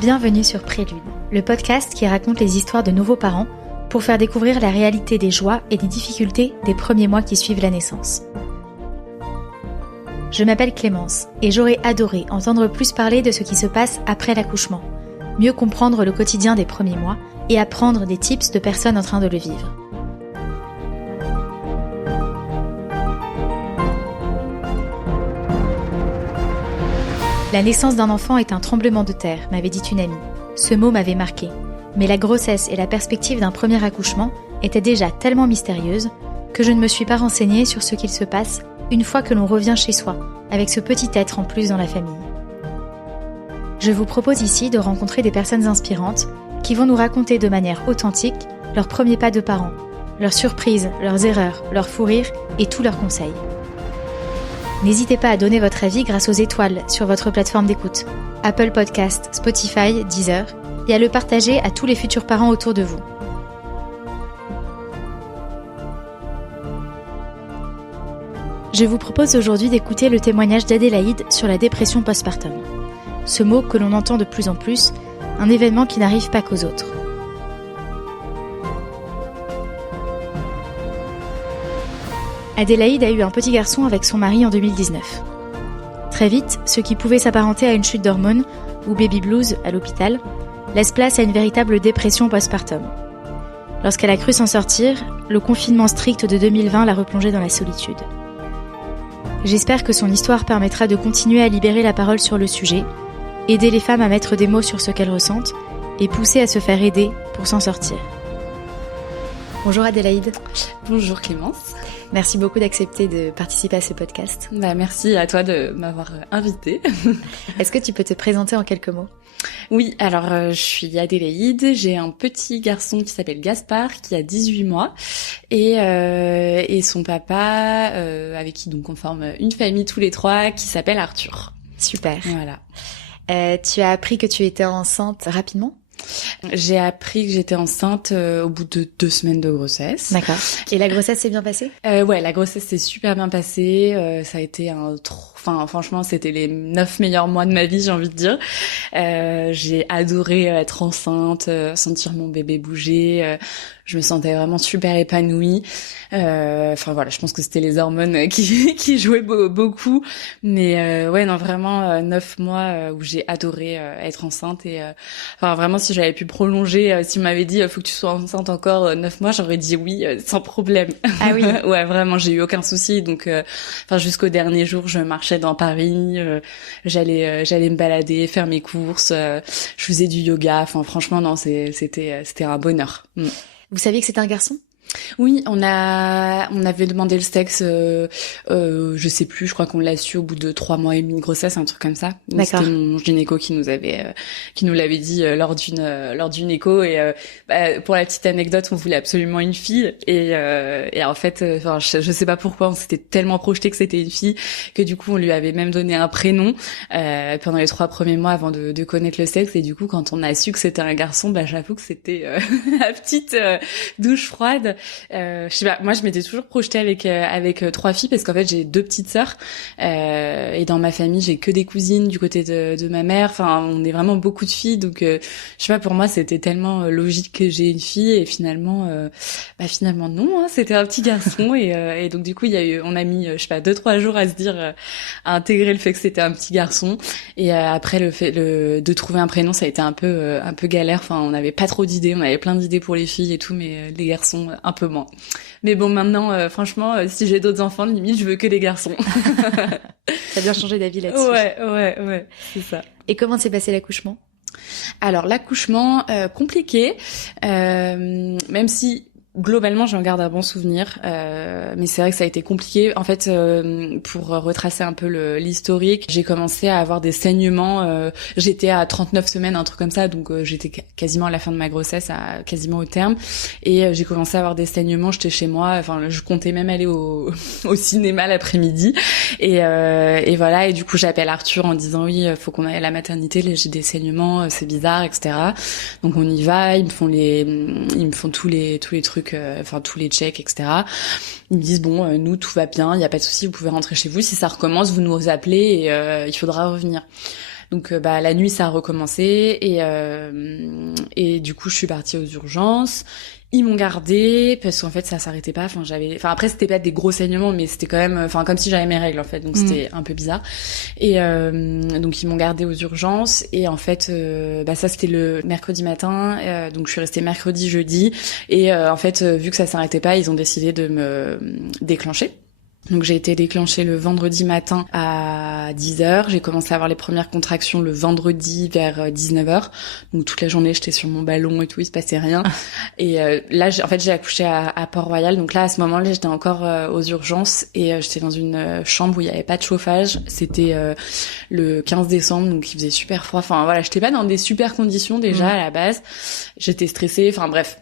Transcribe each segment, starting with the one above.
Bienvenue sur Prélude, le podcast qui raconte les histoires de nouveaux parents pour faire découvrir la réalité des joies et des difficultés des premiers mois qui suivent la naissance. Je m'appelle Clémence et j'aurais adoré entendre plus parler de ce qui se passe après l'accouchement, mieux comprendre le quotidien des premiers mois et apprendre des tips de personnes en train de le vivre. La naissance d'un enfant est un tremblement de terre, m'avait dit une amie. Ce mot m'avait marqué. Mais la grossesse et la perspective d'un premier accouchement étaient déjà tellement mystérieuses que je ne me suis pas renseignée sur ce qu'il se passe une fois que l'on revient chez soi, avec ce petit être en plus dans la famille. Je vous propose ici de rencontrer des personnes inspirantes qui vont nous raconter de manière authentique leurs premiers pas de parents, leurs surprises, leurs erreurs, leurs fous rires et tous leurs conseils. N'hésitez pas à donner votre avis grâce aux étoiles sur votre plateforme d'écoute, Apple Podcast, Spotify, Deezer, et à le partager à tous les futurs parents autour de vous. Je vous propose aujourd'hui d'écouter le témoignage d'Adélaïde sur la dépression postpartum. Ce mot que l'on entend de plus en plus, un événement qui n'arrive pas qu'aux autres. Adélaïde a eu un petit garçon avec son mari en 2019. Très vite, ce qui pouvait s'apparenter à une chute d'hormones ou baby blues à l'hôpital laisse place à une véritable dépression postpartum. Lorsqu'elle a cru s'en sortir, le confinement strict de 2020 l'a replongée dans la solitude. J'espère que son histoire permettra de continuer à libérer la parole sur le sujet, aider les femmes à mettre des mots sur ce qu'elles ressentent et pousser à se faire aider pour s'en sortir. Bonjour Adélaïde. Bonjour Clémence. Merci beaucoup d'accepter de participer à ce podcast. Merci à toi de m'avoir invitée. Est-ce que tu peux te présenter en quelques mots ? Oui, alors je suis Adélaïde, j'ai un petit garçon qui s'appelle Gaspard, qui a 18 mois, et son papa, avec qui donc on forme une famille tous les trois, qui s'appelle Arthur. Super. Voilà. Tu as appris que tu étais enceinte rapidement ? J'ai appris que j'étais enceinte au bout de 2 semaines de grossesse. D'accord. Et la grossesse s'est bien passée ? Ouais, la grossesse s'est super bien passée. Ça a été franchement, c'était les 9 meilleurs mois de ma vie, j'ai envie de dire. J'ai adoré être enceinte, sentir mon bébé bouger. Je me sentais vraiment super épanouie. Voilà, je pense que c'était les hormones qui jouaient beaucoup. Mais ouais, non, vraiment 9 mois où j'ai adoré être enceinte. Et vraiment, si j'avais pu prolonger, si on m'avait dit faut que tu sois enceinte encore 9 mois, j'aurais dit oui, sans problème. Ah oui. Ouais, vraiment, j'ai eu aucun souci. Donc, jusqu'au dernier jour, je marchais dans Paris, j'allais me balader, faire mes courses, je faisais du yoga. Enfin, franchement, non, c'était un bonheur. Vous saviez que c'était un garçon ? Oui, on avait demandé le sexe, je sais plus, je crois qu'on l'a su au bout de 3 mois et demi de grossesse, un truc comme ça. Donc, d'accord. C'était mon gynéco qui nous l'avait dit lors d'une écho. Et pour la petite anecdote, on voulait absolument une fille. Et en fait, je sais pas pourquoi, on s'était tellement projeté que c'était une fille que du coup, on lui avait même donné un prénom pendant les 3 premiers mois avant de connaître le sexe. Et du coup, quand on a su que c'était un garçon, j'avoue que c'était la petite douche froide. Je sais pas, moi je m'étais toujours projetée avec 3 filles parce qu'en fait j'ai 2 petites sœurs et dans ma famille j'ai que des cousines du côté de ma mère. Enfin, on est vraiment beaucoup de filles, donc je sais pas, pour moi c'était tellement logique que j'ai une fille et finalement non, hein, c'était un petit garçon et donc du coup on a mis 2-3 jours à se dire à intégrer le fait que c'était un petit garçon et après le fait de trouver un prénom, ça a été un peu galère. Enfin, on n'avait pas trop d'idées, on avait plein d'idées pour les filles et tout, mais les garçons un peu moins. Mais bon, maintenant, franchement, si j'ai d'autres enfants, limite, je veux que des garçons. T'as bien changé d'avis là-dessus. Ouais, c'est ça. Et comment s'est passé l'accouchement ? Alors, l'accouchement, compliqué, même si globalement, j'en garde un bon souvenir, mais c'est vrai que ça a été compliqué. En fait, pour retracer un peu l'historique, j'ai commencé à avoir des saignements. J'étais à 39 semaines, un truc comme ça, donc j'étais quasiment à la fin de ma grossesse, quasiment au terme. Et j'ai commencé à avoir des saignements. J'étais chez moi. Enfin, je comptais même aller au cinéma l'après-midi. Et voilà. Et du coup, j'appelle Arthur en disant oui, faut qu'on aille à la maternité. J'ai des saignements, c'est bizarre, etc. Donc on y va. Ils me font tous les trucs. Tous les checks, etc. Ils me disent nous tout va bien, il y a pas de souci, vous pouvez rentrer chez vous. Si ça recommence, vous nous appelez et il faudra revenir. Donc la nuit ça a recommencé et du coup je suis partie aux urgences. Ils m'ont gardée parce qu'en fait ça s'arrêtait pas. Après c'était pas des gros saignements, mais c'était quand même, comme si j'avais mes règles en fait. Donc c'était un peu bizarre. Et donc ils m'ont gardée aux urgences et en fait ça c'était le mercredi matin. Donc je suis restée mercredi, jeudi et en fait vu que ça s'arrêtait pas, ils ont décidé de me déclencher. Donc j'ai été déclenchée le vendredi matin à 10h. J'ai commencé à avoir les premières contractions le vendredi vers 19h. Donc toute la journée j'étais sur mon ballon et tout, il se passait rien. Et là j'ai accouché à Port-Royal. Donc là à ce moment-là j'étais encore aux urgences et j'étais dans une chambre où il y avait pas de chauffage. C'était le 15 décembre, donc il faisait super froid. Enfin voilà, j'étais pas dans des super conditions déjà à la base. J'étais stressée, enfin bref.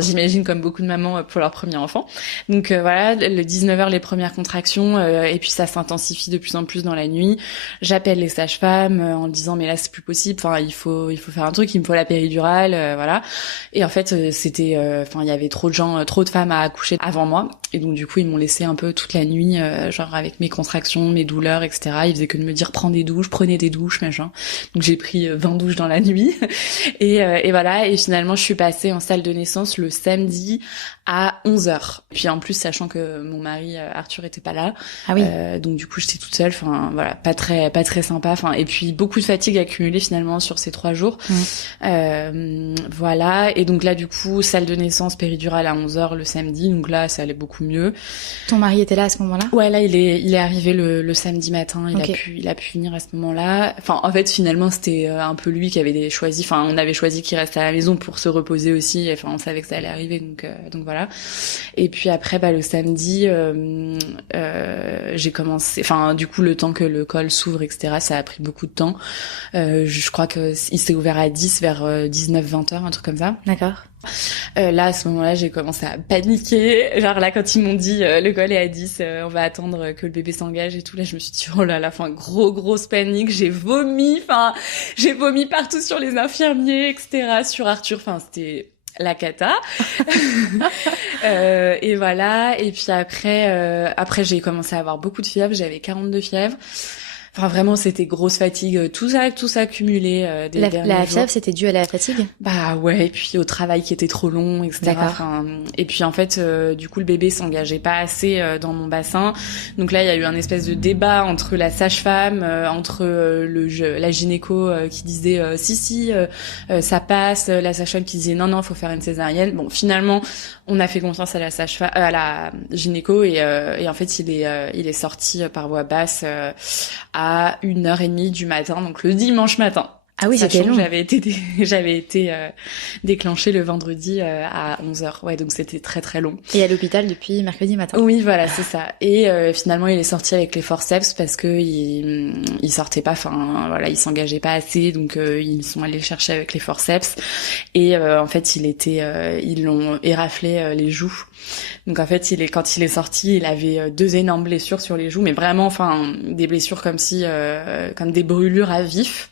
J'imagine comme beaucoup de mamans pour leur premier enfant. Donc voilà, le 19h les premières contractions et puis ça s'intensifie de plus en plus dans la nuit. J'appelle les sages-femmes en disant mais là c'est plus possible, enfin il faut faire un truc, il me faut la péridurale, voilà. Et en fait c'était il y avait trop de femmes à accoucher avant moi et donc du coup ils m'ont laissé un peu toute la nuit genre avec mes contractions, mes douleurs, etc. Ils faisaient que de me dire prenez des douches, machin. Donc j'ai pris 20 douches dans la nuit et voilà, et finalement je suis passée en salle de naissance le samedi à 11h. Puis en plus, sachant que mon mari Arthur était pas là, donc du coup j'étais toute seule. Enfin voilà, pas très sympa. Enfin et puis beaucoup de fatigue accumulée finalement sur ces 3 jours. Voilà. Et donc là du coup salle de naissance péridurale à 11h le samedi. Donc là ça allait beaucoup mieux. Ton mari était là à ce moment-là? Ouais, là il est arrivé le samedi matin. Il a pu venir à ce moment-là. Enfin en fait finalement c'était un peu lui qui avait choisi. Enfin on avait choisi qu'il reste à la maison pour se reposer aussi. Enfin on savait que ça allait arriver, donc voilà. Et puis après le samedi j'ai commencé, enfin du coup le temps que le col s'ouvre, etc., ça a pris beaucoup de temps. Je crois que il s'est ouvert à 10 vers 19-20h, un truc comme ça. D'accord. Là à ce moment-là j'ai commencé à paniquer, genre là quand ils m'ont dit le col est à 10, on va attendre que le bébé s'engage et tout, là je me suis dit oh là là, grosse panique, j'ai vomi partout sur les infirmiers, etc., sur Arthur, c'était la cata. Et voilà, et puis après j'ai commencé à avoir beaucoup de fièvre, j'avais 42 fièvres. Enfin vraiment c'était grosse fatigue, tout ça accumulé des derniers jours. La fièvre c'était dû à la fatigue? Bah ouais, et puis au travail qui était trop long, etc. D'accord. Et puis en fait du coup le bébé s'engageait pas assez dans mon bassin. Donc là il y a eu un espèce de débat entre la sage-femme, entre la gynéco qui disait si ça passe, la sage-femme qui disait non faut faire une césarienne. Bon finalement on a fait confiance à la sage-femme, à la gynéco et en fait il est sorti par voie basse à 1h30 du matin, donc le dimanche matin. Ah oui, c'était long. J'avais été déclenchée le vendredi à 11h. Ouais, donc c'était très très long. Et à l'hôpital depuis mercredi matin. Oui, voilà, c'est ça. Et finalement, il est sorti avec les forceps parce que il sortait pas, il s'engageait pas assez, donc ils sont allés le chercher avec les forceps. Et en fait, ils l'ont éraflé les joues. Donc en fait, quand il est sorti, il avait 2 énormes blessures sur les joues, mais vraiment, des blessures comme des brûlures à vif.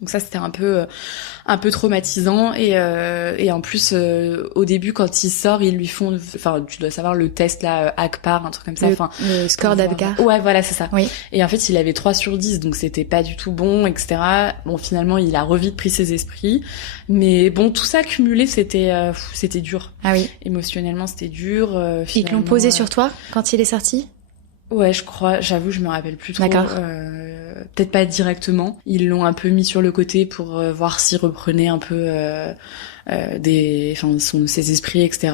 Donc ça c'était un peu traumatisant et en plus au début quand il sort ils lui font, tu dois savoir le test là ACPAR, un truc comme ça, le score d'ACPAR. Ouais voilà c'est ça. Oui. Et en fait il avait 3/10 donc c'était pas du tout bon, etc. Bon finalement il a revite pris ses esprits, mais bon tout ça cumulé c'était dur. Ah oui. Émotionnellement c'était dur. Ils l'ont posé sur toi quand il est sorti? Ouais, je crois, j'avoue, je me rappelle plus trop. D'accord. Peut-être pas directement. Ils l'ont un peu mis sur le côté pour voir s'il reprenait un peu ses esprits, etc.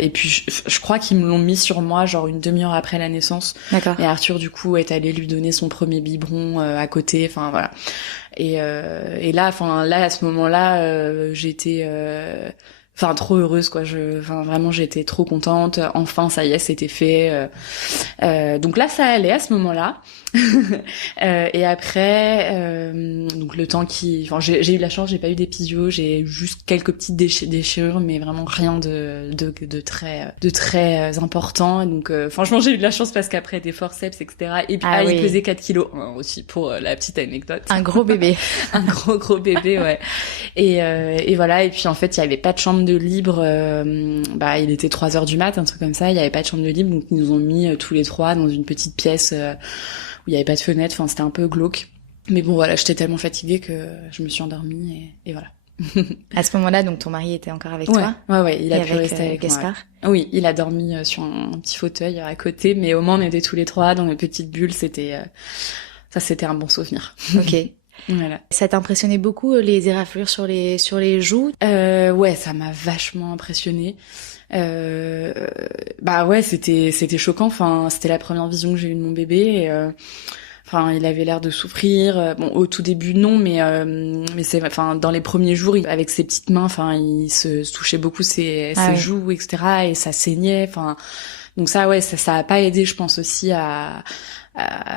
Et puis je crois qu'ils me l'ont mis sur moi genre une demi-heure après la naissance. D'accord. Et Arthur du coup est allé lui donner son premier biberon à côté. Enfin voilà. Et là, à ce moment-là, j'étais trop heureuse quoi, vraiment j'étais trop contente, enfin ça y est c'était fait, donc là ça allait à ce moment-là. Et après donc le temps j'ai eu la chance, j'ai pas eu d'épisio, j'ai eu juste quelques petites déchirures mais vraiment rien de très important. Donc franchement j'ai eu de la chance parce qu'après des forceps, etc. Et puis il pesait 4 kilos aussi pour la petite anecdote. Un gros bébé. Un gros bébé, ouais. Et voilà, et puis en fait il y avait pas de chambre de libre, il était 3h du mat, un truc comme ça, il y avait pas de chambre de libre, donc ils nous ont mis tous les 3 dans une petite pièce où il y avait pas de fenêtre, c'était un peu glauque. Mais bon, voilà, j'étais tellement fatiguée que je me suis endormie et voilà. À ce moment-là, donc ton mari était encore avec toi? Ouais, il a pu avec rester avec Gaspard? moi. Oui, il a dormi sur un petit fauteuil à côté, mais au moins on était tous les trois dans nos petites bulles. C'était un bon souvenir. Ok. Voilà. Ça t'impressionnait beaucoup les éraflures sur les joues? Ouais, ça m'a vachement impressionnée. Bah ouais, c'était choquant. Enfin, c'était la première vision que j'ai eue de mon bébé. Enfin, il avait l'air de souffrir. Bon, au tout début non, mais enfin, dans les premiers jours, avec ses petites mains, enfin, il se touchait beaucoup ses oui. joues, etc. Et ça saignait. Enfin, donc ça, ouais, ça a pas aidé, je pense aussi à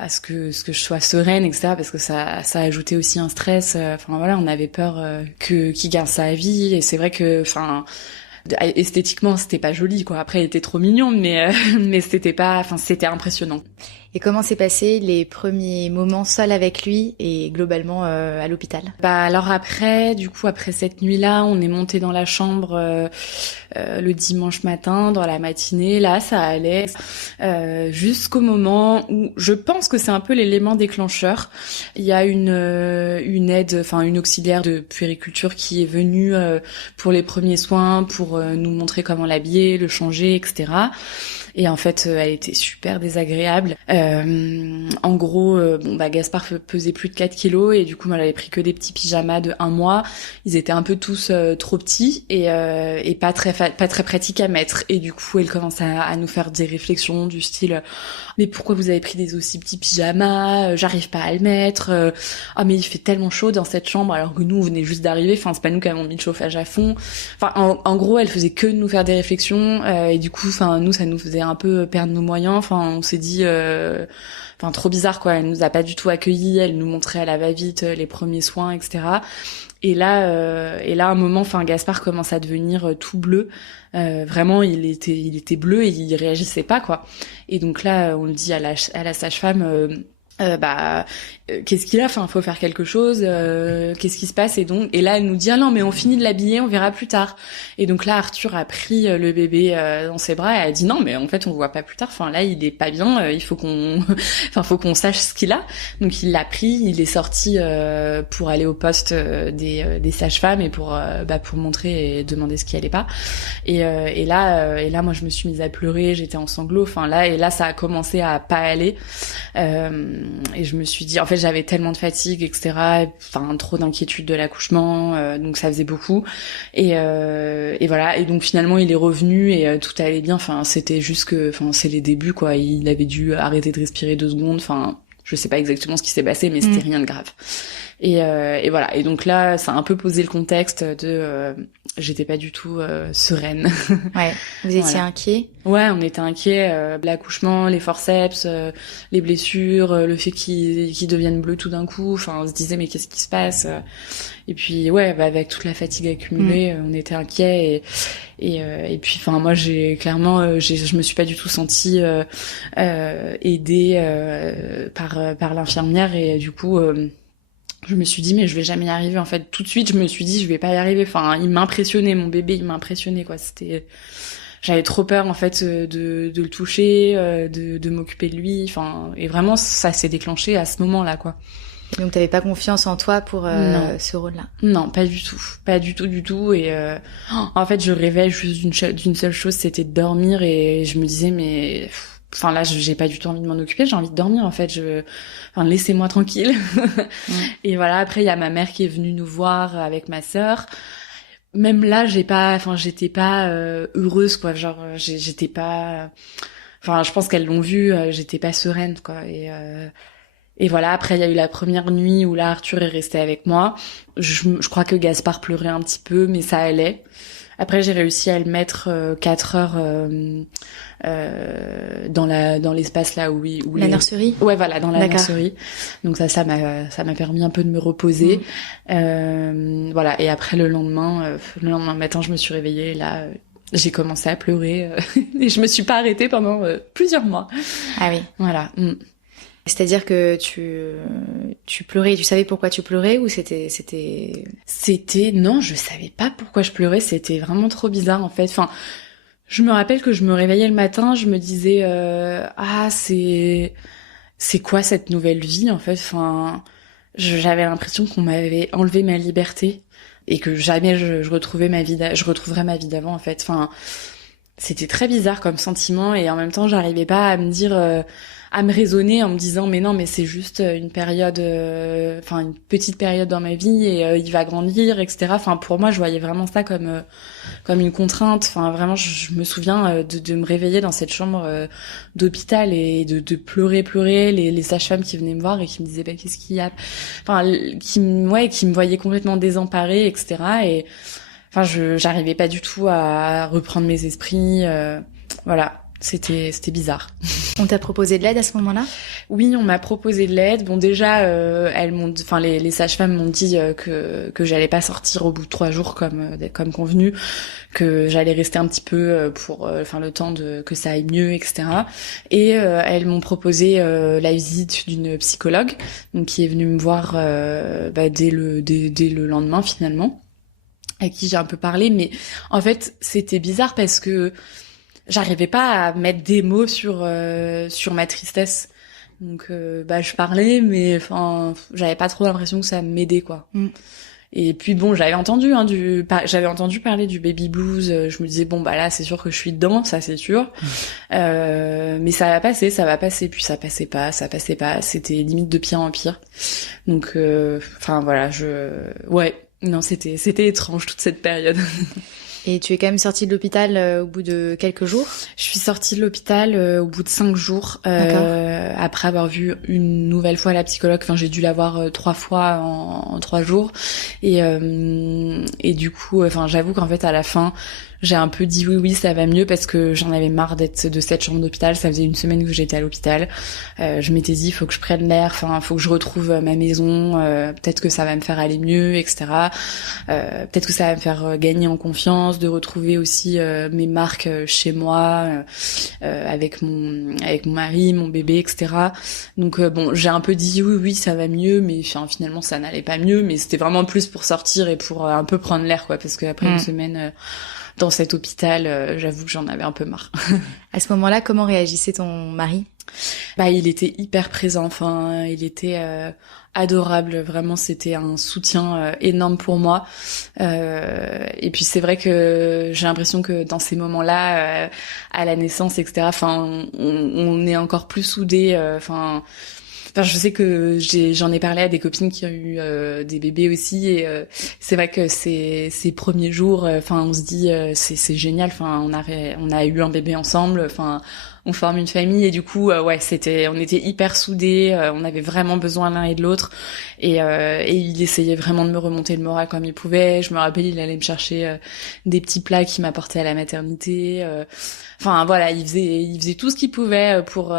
ce que je sois sereine, etc. Parce que ça ajoutait aussi un stress. Enfin voilà, on avait peur qu'il garde sa vie. Et c'est vrai que, enfin, esthétiquement, c'était pas joli, quoi. Après, il était trop mignon, mais mais c'était impressionnant. Et comment s'est passé les premiers moments seuls avec lui et globalement à l'hôpital? Bah alors après cette nuit-là, on est monté dans la chambre le dimanche matin, dans la matinée. Là, ça allait jusqu'au moment où je pense que c'est un peu l'élément déclencheur. Il y a une aide, enfin une auxiliaire de puériculture qui est venue pour les premiers soins, pour nous montrer comment l'habiller, le changer, etc. Et en fait, elle était super désagréable. En gros, Gaspard pesait plus de 4 kilos et du coup, moi, j'avais pris que des petits pyjamas de 1 mois. Ils étaient un peu tous trop petits et pas très pratiques à mettre. Et du coup, elle commence à nous faire des réflexions du style mais pourquoi vous avez pris des aussi petits pyjamas, j'arrive pas à le mettre. Ah mais il fait tellement chaud dans cette chambre alors que nous on venait juste d'arriver. Enfin, c'est pas nous qui avons mis le chauffage à fond. Enfin, en gros, elle faisait que de nous faire des réflexions et du coup, enfin, nous, ça nous faisait un peu perdre nos moyens. Enfin, on s'est dit, enfin, trop bizarre, quoi. Elle nous a pas du tout accueillis. Elle nous montrait à la va-vite les premiers soins, etc. Et là, à un moment, enfin, Gaspard commence à devenir tout bleu. Vraiment, il était bleu et il réagissait pas, quoi. Et donc là, on le dit à la sage-femme. Qu'est-ce qu'il a, enfin faut faire quelque chose, qu'est-ce qui se passe, et là elle nous dit ah non mais on finit de l'habiller, on verra plus tard. Et donc là Arthur a pris le bébé dans ses bras et a dit non mais en fait on voit pas plus tard, enfin là il est pas bien, il faut qu'on faut qu'on sache ce qu'il a. Donc il l'a pris, il est sorti pour aller au poste des sages-femmes et pour montrer et demander ce qui allait pas. Et là moi je me suis mise à pleurer, j'étais en sanglots, enfin là ça a commencé à pas aller. Et je me suis dit, en fait, j'avais tellement de fatigue, etc. Enfin, trop d'inquiétude de l'accouchement, donc ça faisait beaucoup. Et voilà. Et donc finalement, il est revenu et tout allait bien. Enfin, c'était juste que, enfin, c'est les débuts, quoi. Il avait dû arrêter de respirer 2 secondes. Enfin, je sais pas exactement ce qui s'est passé, mais c'était rien de grave. Et voilà. Et donc là, ça a un peu posé le contexte de, j'étais pas du tout sereine. Ouais. Vous étiez inquiet? Ouais, on était inquiets. L'accouchement, les forceps, les blessures, le fait qu'ils deviennent bleus tout d'un coup. Enfin, on se disait mais qu'est-ce qui se passe? Et puis ouais, avec toute la fatigue accumulée, on était inquiets. Et puis, enfin moi j'ai clairement, je me suis pas du tout sentie aidée par l'infirmière et du coup. Je me suis dit mais je vais jamais y arriver en fait. Tout de suite je me suis dit je vais pas y arriver. Enfin il m'impressionnait, mon bébé il m'impressionnait, quoi. J'avais trop peur en fait de le toucher, de m'occuper de lui. Enfin et vraiment ça s'est déclenché à ce moment-là, quoi. Donc t'avais pas confiance en toi pour ce rôle-là? Non, pas du tout du tout. Et en fait je rêvais juste d'une seule chose, c'était de dormir et je me disais mais enfin là j'ai pas du tout envie de m'en occuper, j'ai envie de dormir en fait, enfin laissez-moi tranquille. Et voilà, après il y a ma mère qui est venue nous voir avec ma sœur. Même là j'étais pas heureuse, quoi, genre j'étais pas, enfin je pense qu'elles l'ont vu, j'étais pas sereine, quoi. Et voilà, après il y a eu la première nuit où là Arthur est resté avec moi. Je crois que Gaspard pleurait un petit peu mais ça allait. Après, j'ai réussi à le mettre 4 heures dans l'espace là où la nurserie. Ouais, voilà, dans la nurserie. Donc ça m'a permis un peu de me reposer. Voilà. Et après le lendemain matin, je me suis réveillée et là. J'ai commencé à pleurer et je me suis pas arrêtée pendant plusieurs mois. Ah oui. Voilà. C'est-à-dire que tu pleurais et tu savais pourquoi tu pleurais, ou c'était non, je savais pas pourquoi je pleurais, c'était vraiment trop bizarre en fait. Enfin, je me rappelle que je me réveillais le matin, je me disais c'est quoi cette nouvelle vie en fait. Enfin, j'avais l'impression qu'on m'avait enlevé ma liberté et que jamais je retrouvais je retrouverais ma vie d'avant en fait. Enfin, c'était très bizarre comme sentiment et en même temps j'arrivais pas à me dire à me raisonner en me disant mais non mais c'est juste une période enfin une petite période dans ma vie et il va grandir, etc. Enfin pour moi je voyais vraiment ça comme une contrainte. Enfin vraiment je me souviens de me réveiller dans cette chambre d'hôpital et de pleurer les sages-femmes qui venaient me voir et qui me disaient bah qu'est-ce qu'il y a, enfin qui me voyaient complètement désemparée, etc. Et enfin j'arrivais pas du tout à reprendre mes esprits, voilà. C'était bizarre. On t'a proposé de l'aide à ce moment-là? Oui, on m'a proposé de l'aide. Bon, déjà, les sages-femmes m'ont dit que j'allais pas sortir au bout de 3 jours comme convenu, que j'allais rester un petit peu pour, le temps que ça aille mieux, etc. Et elles m'ont proposé la visite d'une psychologue, donc qui est venue me voir dès le lendemain finalement, à qui j'ai un peu parlé. Mais en fait, c'était bizarre parce que j'arrivais pas à mettre des mots sur ma tristesse. Donc je parlais mais enfin j'avais pas trop l'impression que ça m'aidait quoi. Et puis bon, j'avais entendu parler du baby blues, je me disais bon bah là c'est sûr que je suis dedans, ça c'est sûr. Mais ça va passer puis ça passait pas, c'était limite de pire en pire. Donc c'était étrange toute cette période. Et tu es quand même sortie de l'hôpital au bout de quelques jours? Je suis sortie de l'hôpital au bout de 5 jours, après avoir vu une nouvelle fois la psychologue. Enfin, j'ai dû la voir 3 fois en 3 jours. Et du coup, j'avoue qu'en fait, à la fin, j'ai un peu dit oui, ça va mieux parce que j'en avais marre de cette chambre d'hôpital. Ça faisait 1 semaine que j'étais à l'hôpital. Je m'étais dit, faut que je prenne l'air, faut que je retrouve ma maison. Peut-être que ça va me faire aller mieux, etc. Peut-être que ça va me faire gagner en confiance, de retrouver aussi mes marques chez moi, avec mon mari, mon bébé, etc. Donc j'ai un peu dit oui, ça va mieux, mais finalement ça n'allait pas mieux. Mais c'était vraiment plus pour sortir et pour un peu prendre l'air, quoi, parce qu'après 1 semaine dans cet hôpital, j'avoue que j'en avais un peu marre. À ce moment-là, comment réagissait ton mari? Il était hyper présent, il était adorable, vraiment c'était un soutien énorme pour moi. Et puis c'est vrai que j'ai l'impression que dans ces moments-là, à la naissance, etc., on est encore plus soudés, je sais que j'en ai parlé à des copines qui ont eu des bébés aussi et c'est vrai que ces premiers jours, on se dit c'est génial, on a eu un bébé ensemble, on forme une famille et du coup on était hyper soudés, on avait vraiment besoin l'un et de l'autre et il essayait vraiment de me remonter le moral comme il pouvait. Je me rappelle, il allait me chercher des petits plats qu'il m'apportait à la maternité. Il faisait tout ce qu'il pouvait pour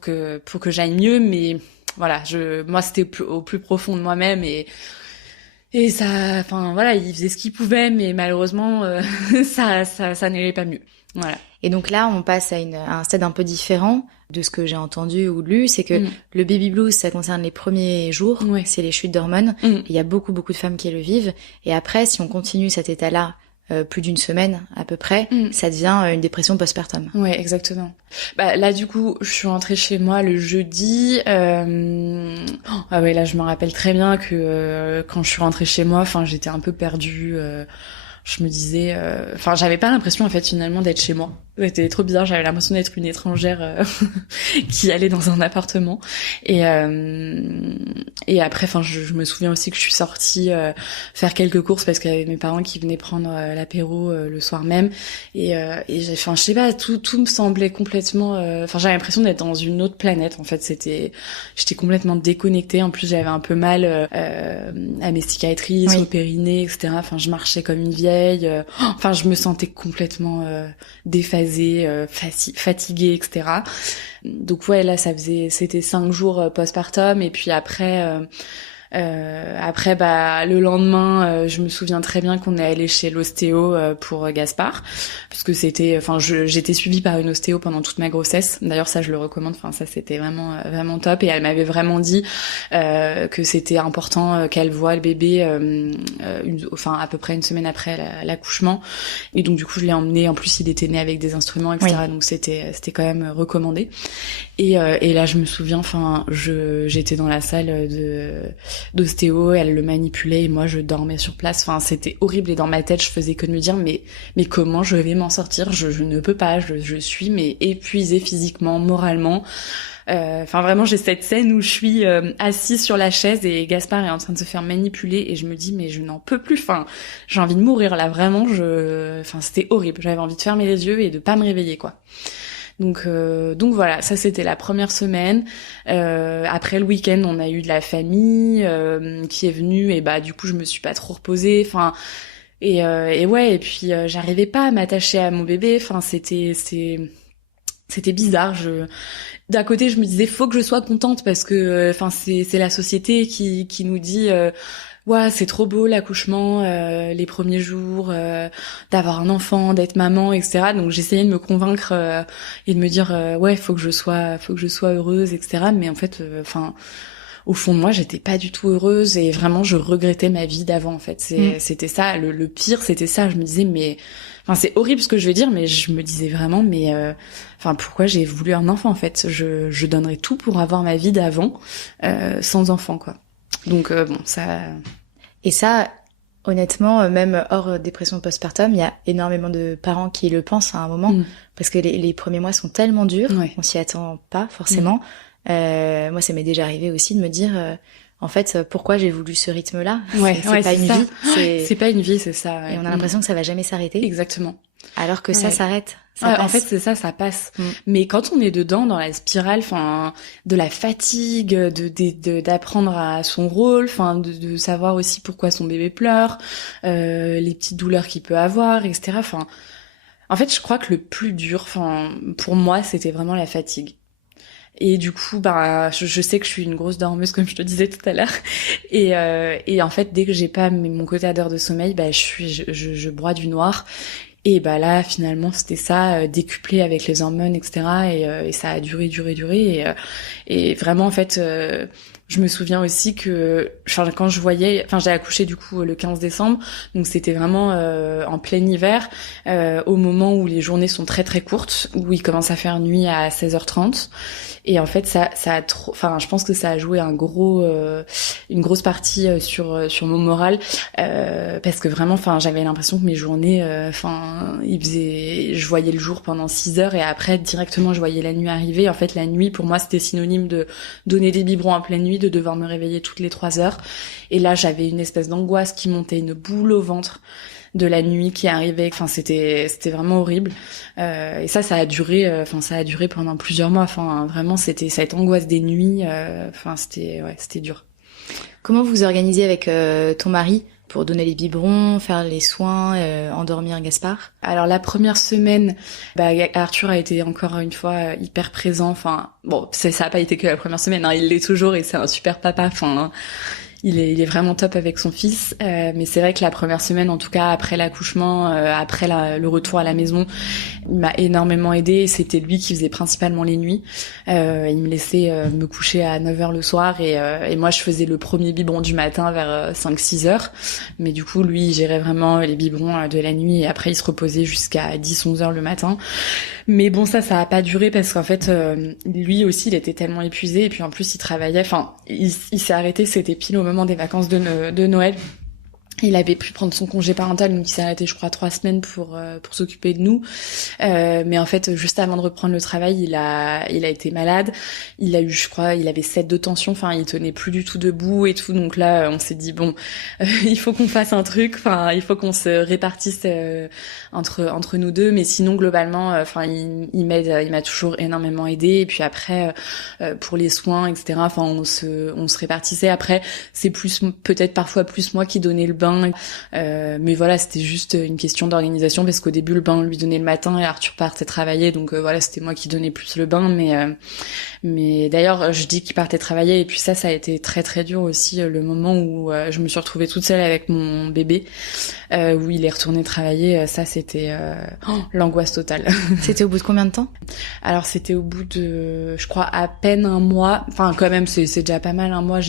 que j'aille mieux, mais voilà, moi c'était au plus profond de moi-même et ça, il faisait ce qu'il pouvait, mais malheureusement ça n'allait pas mieux. Voilà. Et donc là, on passe à un stade un peu différent de ce que j'ai entendu ou lu, c'est que le baby blues, ça concerne les premiers jours, c'est les chutes d'hormones. Il y a beaucoup de femmes qui le vivent. Et après, si on continue cet état-là plus d'1 semaine à peu près, ça devient une dépression postpartum. Ouais, exactement. Là du coup, je suis rentrée chez moi le jeudi. Là je me rappelle très bien que quand je suis rentrée chez moi, j'étais un peu perdue. Je me disais, j'avais pas l'impression en fait finalement d'être chez moi. C'était trop bizarre, j'avais l'impression d'être une étrangère qui allait dans un appartement. Et après, je me souviens aussi que je suis sortie faire quelques courses parce qu'il y avait mes parents qui venaient prendre l'apéro le soir même. Et je sais pas, tout me semblait complètement. J'avais l'impression d'être dans une autre planète. En fait, j'étais complètement déconnectée. En plus, j'avais un peu mal à mes cicatrices, au périnée, etc. Je marchais comme une vieille. Je me sentais complètement déphasée, fatiguée, etc. Donc là c'était 5 jours postpartum et puis après Après, le lendemain, je me souviens très bien qu'on est allé chez l'ostéo pour Gaspard, parce que j'étais suivie par une ostéo pendant toute ma grossesse. D'ailleurs, ça, je le recommande. Enfin, ça, c'était vraiment, vraiment top. Et elle m'avait vraiment dit que c'était important qu'elle voie le bébé, à peu près une semaine après l'accouchement. Et donc, du coup, je l'ai emmené. En plus, il était né avec des instruments, etc. Oui. Donc, c'était quand même recommandé. Et là, je me souviens. Enfin, j'étais dans la salle d'ostéo, elle le manipulait et moi je dormais sur place. Enfin, c'était horrible et dans ma tête je faisais que de me dire mais comment je vais m'en sortir, je ne peux pas, je suis mais épuisée physiquement, moralement. Enfin vraiment j'ai cette scène où je suis assise sur la chaise et Gaspard est en train de se faire manipuler et je me dis mais je n'en peux plus. Enfin, j'ai envie de mourir là, vraiment. Enfin, c'était horrible. J'avais envie de fermer les yeux et de pas me réveiller quoi. Donc voilà, ça c'était la première semaine. Après le week-end, on a eu de la famille qui est venue et du coup je me suis pas trop reposée. Enfin et puis j'arrivais pas à m'attacher à mon bébé. Enfin c'était bizarre. D'un côté je me disais faut que je sois contente parce que c'est la société qui nous dit ouais, c'est trop beau l'accouchement, les premiers jours, d'avoir un enfant, d'être maman, etc. Donc j'essayais de me convaincre et de me dire ouais, faut que je sois heureuse, etc. Mais en fait, au fond de moi, j'étais pas du tout heureuse et vraiment je regrettais ma vie d'avant. En fait, c'était ça. Le pire, c'était ça. Je me disais mais, c'est horrible ce que je vais dire, mais je me disais vraiment mais, pourquoi j'ai voulu un enfant en fait. Je donnerais tout pour avoir ma vie d'avant sans enfant quoi. Donc ça... Et ça, honnêtement, même hors dépression postpartum, il y a énormément de parents qui le pensent à un moment, parce que les premiers mois sont tellement durs, on s'y attend pas forcément. Moi, ça m'est déjà arrivé aussi de me dire, en fait, pourquoi j'ai voulu ce rythme-là ? C'est pas une vie. C'est pas une vie, c'est ça. Ouais. Et on a l'impression que ça va jamais s'arrêter. Exactement. Alors que ça s'arrête. En fait, c'est ça passe. Mais quand on est dedans, dans la spirale, de la fatigue, d'apprendre à son rôle, de savoir aussi pourquoi son bébé pleure, les petites douleurs qu'il peut avoir, etc. En fait, je crois que le plus dur, pour moi, c'était vraiment la fatigue. Et du coup, je sais que je suis une grosse dormeuse, comme je te disais tout à l'heure. Et en fait, dès que j'ai pas mon quota d'heures de sommeil, je broie du noir. Et là, finalement, c'était ça, décuplé avec les hormones, etc. Et ça a duré. Et vraiment, en fait, je me souviens aussi que, quand j'ai accouché du coup le 15 décembre, donc c'était vraiment en plein hiver, au moment où les journées sont très très courtes, où il commence à faire nuit à 16h30. Et en fait, ça a trop, je pense que ça a joué une grosse partie sur mon moral, parce que vraiment, j'avais l'impression que mes journées, je voyais le jour pendant 6 heures et après directement je voyais la nuit arriver. En fait, la nuit pour moi c'était synonyme de donner des biberons en pleine nuit, de devoir me réveiller toutes les 3 heures. Et là, j'avais une espèce d'angoisse qui montait, une boule au ventre de la nuit qui arrivait. C'était vraiment horrible. Et ça a duré pendant plusieurs mois. Vraiment, c'était cette angoisse des nuits. C'était dur. Comment vous organisez avec ton mari pour donner les biberons, faire les soins, endormir Gaspard? Alors la première semaine, Arthur a été encore une fois hyper présent. Ça a pas été que la première semaine, hein, il l'est toujours et c'est un super papa. Il est vraiment top avec son fils, mais c'est vrai que la première semaine, en tout cas après l'accouchement, après le retour à la maison, il m'a énormément aidée. C'était lui qui faisait principalement les nuits. Il me laissait me coucher à 9h le soir et moi je faisais le premier biberon du matin vers 5-6 heures. Mais du coup, lui, il gérait vraiment les biberons de la nuit et après il se reposait jusqu'à 10-11 heures le matin. Mais bon, ça a pas duré parce qu'en fait, lui aussi, il était tellement épuisé et puis en plus, il travaillait. Il s'est arrêté, c'était pile au moment des vacances de Noël. Il avait pu prendre son congé parental, donc il s'est arrêté, je crois, 3 semaines pour s'occuper de nous. Mais en fait, juste avant de reprendre le travail, il a été malade. Il a eu, je crois, il avait 7 de tension. Il tenait plus du tout debout et tout. Donc là, on s'est dit bon, il faut qu'on fasse un truc. Il faut qu'on se répartisse entre nous deux. Mais sinon, globalement, il m'a toujours énormément aidé. Et puis après, pour les soins, etc. On se répartissait. Après, c'est peut-être parfois plus moi qui donnais le bain bain. Mais voilà, c'était juste une question d'organisation parce qu'au début le bain on lui donnait le matin et Arthur partait travailler, donc voilà, c'était moi qui donnais plus le bain. Mais d'ailleurs je dis qu'il partait travailler, et puis ça a été très très dur aussi, le moment où je me suis retrouvée toute seule avec mon bébé, où il est retourné travailler. Ça c'était l'angoisse totale. C'était au bout de combien de temps? Alors c'était au bout de, je crois, à peine un mois. Enfin quand même c'est déjà pas mal un mois.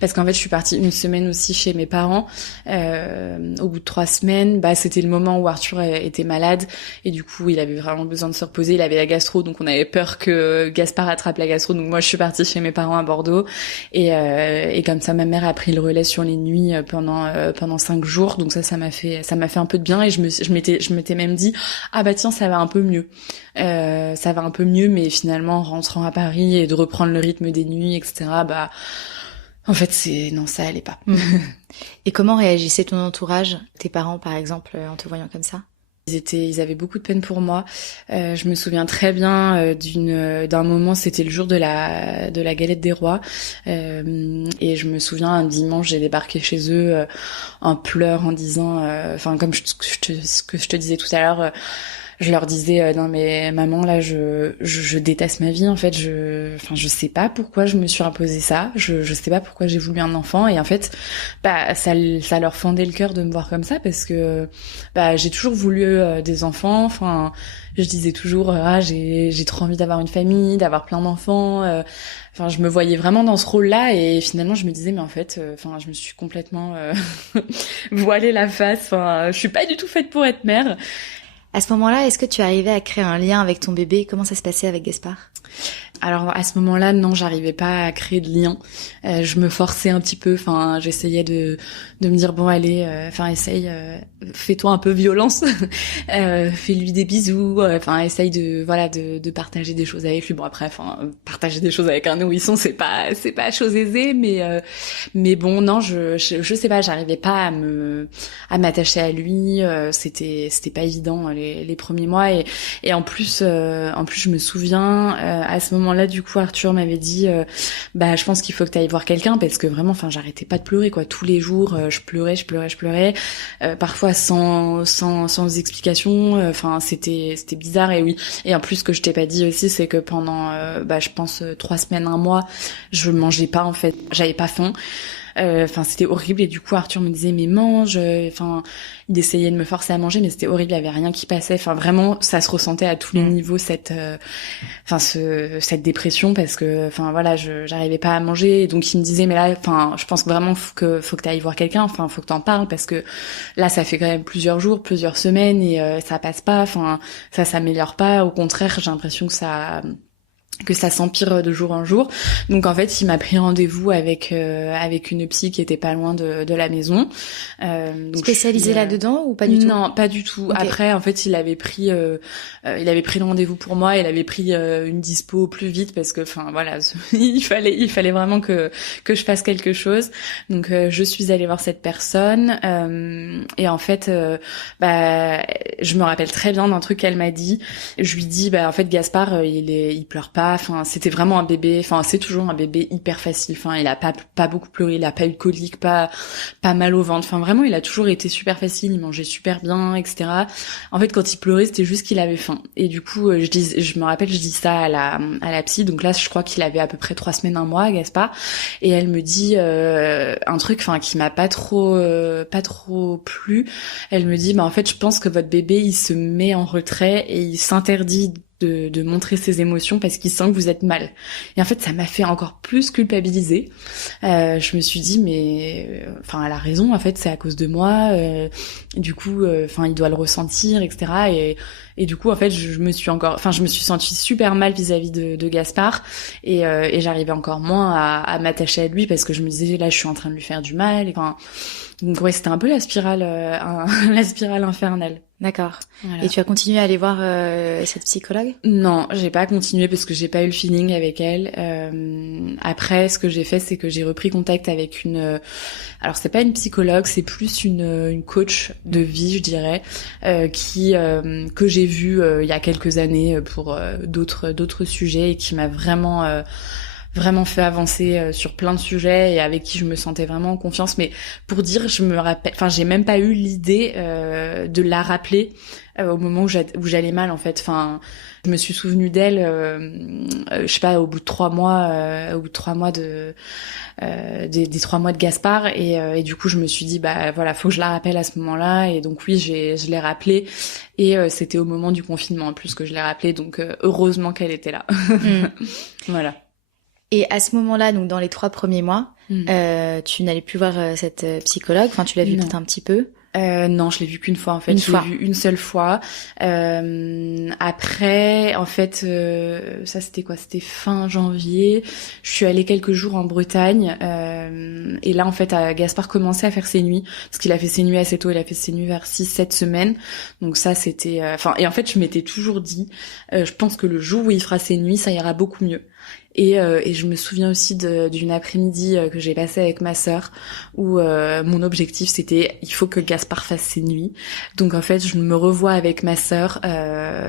Parce qu'en fait je suis partie une semaine aussi chez mes parents. Au bout de 3 semaines, c'était le moment où Arthur était malade, et du coup il avait vraiment besoin de se reposer. Il avait la gastro, donc on avait peur que Gaspard attrape la gastro. Donc moi je suis partie chez mes parents à Bordeaux, et comme ça ma mère a pris le relais sur les nuits pendant 5 jours. Donc ça m'a fait un peu de bien, et je m'étais même dit tiens, ça va un peu mieux. Ça va un peu mieux, mais finalement en rentrant à Paris et de reprendre le rythme des nuits, etc. En fait non, ça allait pas. Et comment réagissait ton entourage, tes parents par exemple, en te voyant comme ça? Ils avaient beaucoup de peine pour moi. Je me souviens très bien d'un moment, c'était le jour de la galette des rois, et je me souviens un dimanche, j'ai débarqué chez eux en pleurs, en disant, comme ce que je te disais tout à l'heure. Je leur disais non mais maman, là je déteste ma vie en fait, je sais pas pourquoi je me suis imposé ça, je sais pas pourquoi j'ai voulu un enfant, et en fait ça leur fendait le cœur de me voir comme ça, parce que j'ai toujours voulu des enfants. Je disais toujours j'ai trop envie d'avoir une famille, d'avoir plein d'enfants. Je me voyais vraiment dans ce rôle-là, et finalement je me disais mais en fait je me suis complètement voilé la face. Je suis pas du tout faite pour être mère. À ce moment-là, est-ce que tu arrivais à créer un lien avec ton bébé? Comment ça se passait avec Gaspard? Alors à ce moment-là, non, j'arrivais pas à créer de lien. Je me forçais un petit peu. J'essayais de me dire bon allez, essaye, fais-toi un peu violence, fais-lui des bisous. Essaye de partager des choses avec lui. Bon après, partager des choses avec un nourrisson, c'est pas chose aisée, mais bon non, je sais pas, j'arrivais pas à m'attacher à lui. C'était pas évident les premiers mois, et en plus je me souviens à ce moment-là, du coup, Arthur m'avait dit je pense qu'il faut que tu ailles voir quelqu'un, parce que vraiment j'arrêtais pas de pleurer quoi, tous les jours. Je pleurais, parfois sans explication. C'était bizarre. Et oui, et en plus ce que je t'ai pas dit aussi, c'est que pendant je pense 3 semaines, un mois, je mangeais pas en fait, j'avais pas faim. C'était horrible, et du coup Arthur me disait mais mange, il essayait de me forcer à manger, mais c'était horrible, il y avait rien qui passait. Vraiment ça se ressentait à tous les niveaux, cette dépression, parce que j'arrivais pas à manger, et donc il me disait mais là je pense vraiment faut que tu ailles voir quelqu'un, faut que t'en parles, parce que là ça fait quand même plusieurs jours, plusieurs semaines, et ça passe pas, ça s'améliore pas, au contraire j'ai l'impression que ça s'empire de jour en jour. Donc en fait il m'a pris rendez-vous avec une psy qui était pas loin de la maison. Spécialisée là-dedans ou pas du tout? Non, pas du tout. Okay. Après en fait il avait pris le rendez-vous pour moi, il avait pris une dispo plus vite, parce que il fallait vraiment que je fasse quelque chose. Donc je suis allée voir cette personne, et en fait je me rappelle très bien d'un truc qu'elle m'a dit. Je lui dis en fait Gaspard il pleure pas. C'était vraiment un bébé, c'est toujours un bébé hyper facile. Il a pas beaucoup pleuré, il a pas eu de colique, pas mal au ventre. Vraiment, il a toujours été super facile, il mangeait super bien, etc. En fait, quand il pleurait, c'était juste qu'il avait faim. Et du coup, je me rappelle, je dis ça à la psy. Donc là, je crois qu'il avait à peu près 3 semaines, un mois, Gaspard. Et elle me dit un truc, qui m'a pas trop plu. Elle me dit, en fait, je pense que votre bébé, il se met en retrait et il s'interdit de montrer ses émotions parce qu'il sent que vous êtes mal. Et en fait, ça m'a fait encore plus culpabiliser. Je me suis dit, mais elle a raison, en fait, c'est à cause de moi. Du coup, il doit le ressentir, etc. Et du coup, en fait, je me suis sentie super mal vis-à-vis de Gaspard, et j'arrivais encore moins à m'attacher à lui, parce que je me disais, là, je suis en train de lui faire du mal. Donc ouais, c'était un peu la spirale infernale. D'accord. Voilà. Et tu as continué à aller voir cette psychologue? Non, j'ai pas continué parce que j'ai pas eu le feeling avec elle. Après, ce que j'ai fait, c'est que j'ai repris contact avec alors c'est pas une psychologue, c'est plus une coach de vie, je dirais, que j'ai vue il y a quelques années pour d'autres sujets, et qui m'a vraiment vraiment fait avancer sur plein de sujets et avec qui je me sentais vraiment en confiance. Mais pour dire, je me rappelle, enfin, j'ai même pas eu l'idée de la rappeler au moment où j'allais mal, en fait. Enfin, je me suis souvenue d'elle, je sais pas, au bout de 3 mois, des 3 mois de Gaspard, et du coup, je me suis dit, bah voilà, faut que je la rappelle à ce moment-là. Et donc oui, je l'ai rappelée, et c'était au moment du confinement en plus que je l'ai rappelée, donc heureusement qu'elle était là. Voilà. Et à ce moment-là, donc dans les 3 premiers mois, tu n'allais plus voir cette psychologue. Enfin, tu l'as vue peut-être un petit peu. Non, je l'ai vu qu'une fois en fait. Je l'ai vu une seule fois. Après, en fait, ça c'était quoi? C'était fin janvier. Je suis allée quelques jours en Bretagne. Et là, en fait, Gaspard commençait à faire ses nuits. Parce qu'il a fait ses nuits assez tôt. Il a fait ses nuits vers 6-7 semaines. Donc ça, c'était... et en fait, je m'étais toujours dit, je pense que le jour où il fera ses nuits, ça ira beaucoup mieux. Et je me souviens aussi d'une après-midi que j'ai passée avec ma sœur où mon objectif c'était il faut que Gaspard fasse ses nuits. Donc en fait je me revois avec ma sœur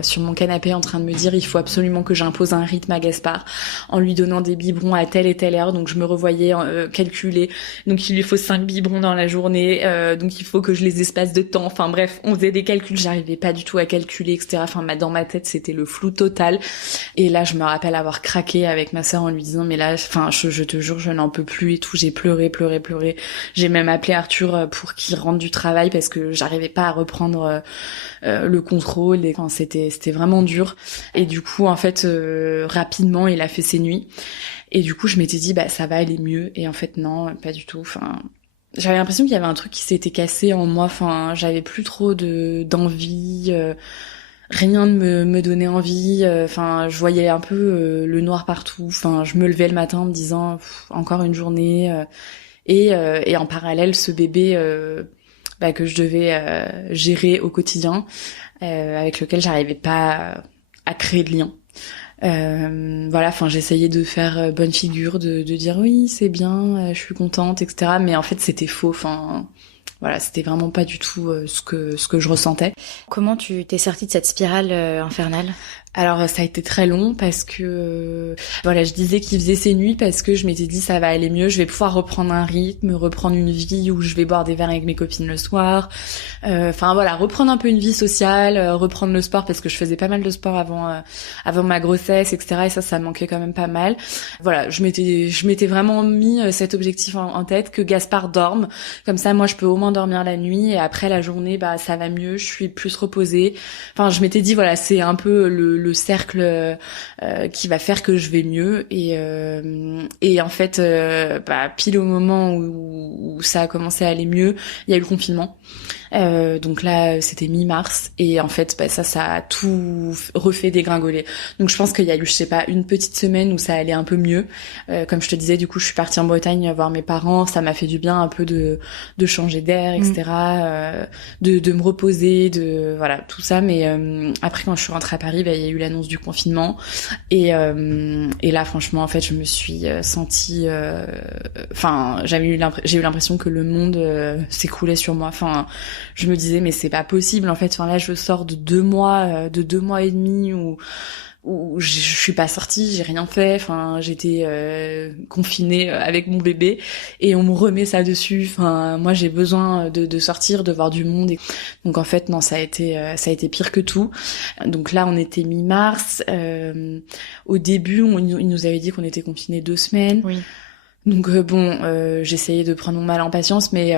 sur mon canapé en train de me dire il faut absolument que j'impose un rythme à Gaspard en lui donnant des biberons à telle et telle heure. Donc je me revoyais calculer. Donc il lui faut 5 biberons dans la journée. Donc il faut que je les espace de temps. Enfin bref, on faisait des calculs. J'arrivais pas du tout à calculer, etc. Enfin dans ma tête c'était le flou total. Et là je me rappelle avoir craqué avec ma sœur en lui disant mais là enfin je te jure je n'en peux plus et tout, j'ai pleuré. J'ai même appelé Arthur pour qu'il rentre du travail parce que j'arrivais pas à reprendre le contrôle et enfin c'était vraiment dur. Et du coup en fait rapidement il a fait ses nuits et du coup je m'étais dit bah ça va aller mieux et en fait non, pas du tout. Enfin j'avais l'impression qu'il y avait un truc qui s'était cassé en moi, enfin j'avais plus trop d'envie, rien ne me donnait envie, enfin je voyais un peu le noir partout, enfin je me levais le matin en me disant encore une journée, et en parallèle ce bébé que je devais gérer au quotidien, avec lequel j'arrivais pas à créer de lien. Voilà, enfin j'essayais de faire bonne figure, de dire oui c'est bien, je suis contente, etc. Mais en fait c'était faux, enfin voilà, c'était vraiment pas du tout ce que je ressentais. Comment tu t'es sortie de cette spirale infernale? Alors ça a été très long parce que voilà, je disais qu'il faisait ses nuits parce que je m'étais dit ça va aller mieux, je vais pouvoir reprendre un rythme, reprendre une vie où je vais boire des verres avec mes copines le soir. Enfin voilà, reprendre un peu une vie sociale, reprendre le sport parce que je faisais pas mal de sport avant ma grossesse, etc. Et ça me manquait quand même pas mal. Voilà, je m'étais vraiment mis cet objectif en tête, que Gaspard dorme. Comme ça, moi je peux au moins dormir la nuit et après la journée, bah ça va mieux, je suis plus reposée. Enfin, je m'étais dit voilà, c'est un peu le cercle qui va faire que je vais mieux et en fait pile au moment où ça a commencé à aller mieux, il y a eu le confinement. Donc là c'était mi-mars et en fait ça a tout refait dégringoler. Donc je pense qu'il y a eu je sais pas une petite semaine où ça allait un peu mieux. Comme je te disais, du coup je suis partie en Bretagne voir mes parents, ça m'a fait du bien un peu de changer d'air, etc. De me reposer, de voilà tout ça. Mais après quand je suis rentrée à Paris, il y a eu l'annonce du confinement et là franchement en fait je me suis sentie j'ai eu l'impression que le monde s'écroulait sur moi. Enfin je me disais mais c'est pas possible en fait. Enfin là je sors de 2 mois et demi où je suis pas sortie, j'ai rien fait, enfin j'étais confinée avec mon bébé et on me remet ça dessus. Enfin moi j'ai besoin de sortir, de voir du monde. Donc en fait non, ça a été pire que tout. Donc là on était mi-mars, au début il nous avait dit qu'on était confinés 2 semaines. Oui. Donc j'essayais de prendre mon mal en patience, mais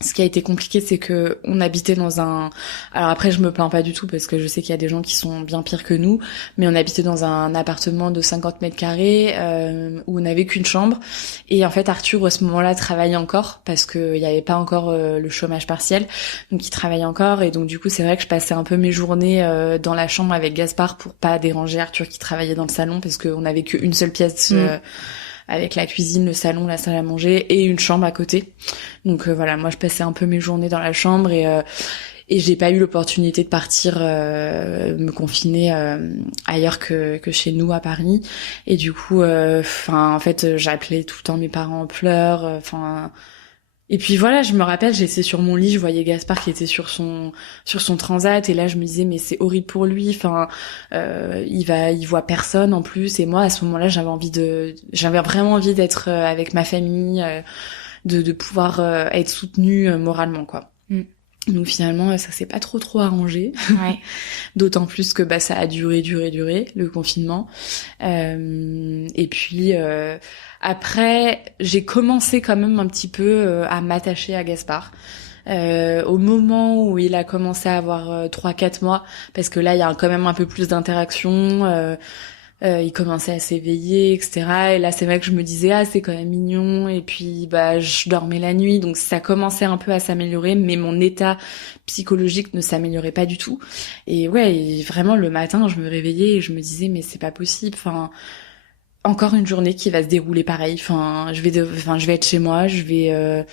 ce qui a été compliqué, c'est que on habitait dans un... Alors après, je me plains pas du tout parce que je sais qu'il y a des gens qui sont bien pires que nous, mais on habitait dans un appartement de 50 mètres carrés où on n'avait qu'une chambre. Et en fait, Arthur, à ce moment-là, travaillait encore parce qu'il n'y avait pas encore le chômage partiel. Donc, il travaillait encore. Et donc, du coup, c'est vrai que je passais un peu mes journées dans la chambre avec Gaspard pour pas déranger Arthur qui travaillait dans le salon parce qu'on n'avait qu'une seule pièce... avec la cuisine, le salon, la salle à manger et une chambre à côté. Donc voilà, moi je passais un peu mes journées dans la chambre et j'ai pas eu l'opportunité de partir me confiner ailleurs que chez nous à Paris. Et du coup en fait j'appelais tout le temps mes parents en pleurs, Et puis voilà, je me rappelle, j'étais sur mon lit, je voyais Gaspard qui était sur son transat, et là je me disais mais c'est horrible pour lui. Enfin, il voit personne en plus. Et moi à ce moment-là, j'avais vraiment envie d'être avec ma famille, de pouvoir être soutenue moralement, quoi. Mm. Donc finalement, ça s'est pas trop arrangé. Ouais. D'autant plus que ça a duré le confinement. Et puis après, j'ai commencé quand même un petit peu à m'attacher à Gaspard. Au moment où il a commencé à avoir 3-4 mois, parce que là il y a quand même un peu plus d'interaction. Il commençait à s'éveiller, etc. Et là, c'est vrai que je me disais, c'est quand même mignon. Et puis, je dormais la nuit. Donc, ça commençait un peu à s'améliorer. Mais mon état psychologique ne s'améliorait pas du tout. Et ouais, et vraiment, le matin, je me réveillais et je me disais, mais c'est pas possible. Enfin, encore une journée qui va se dérouler pareil. Enfin, je vais être chez moi. Je vais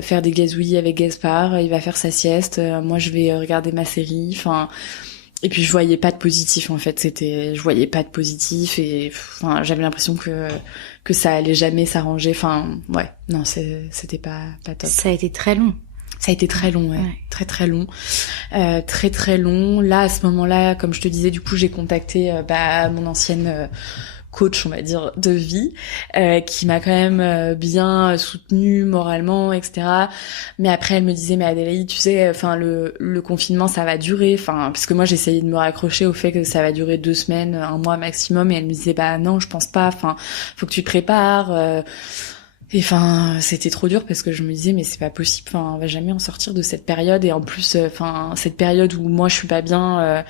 faire des gazouillis avec Gaspard. Il va faire sa sieste. Moi, je vais regarder ma série. Enfin... Et puis je voyais pas de positif en fait, je voyais pas de positif, et enfin j'avais l'impression que ça allait jamais s'arranger. Enfin ouais, non, c'était pas top. Ça a été très long. Ça a été très long, ouais. Très long. Très long. Là à ce moment-là, comme je te disais, du coup, j'ai contacté mon ancienne coach, on va dire, de vie, qui m'a quand même bien soutenue moralement, etc. Mais après, elle me disait, mais Adélaïde, tu sais, enfin le confinement, ça va durer, enfin, parce que moi, j'essayais de me raccrocher au fait que ça va durer 2 semaines, 1 mois maximum, et elle me disait, non, je pense pas, enfin, faut que tu te prépares. Et enfin, c'était trop dur parce que je me disais, mais c'est pas possible, enfin, on va jamais en sortir de cette période, et en plus, cette période où moi, je suis pas bien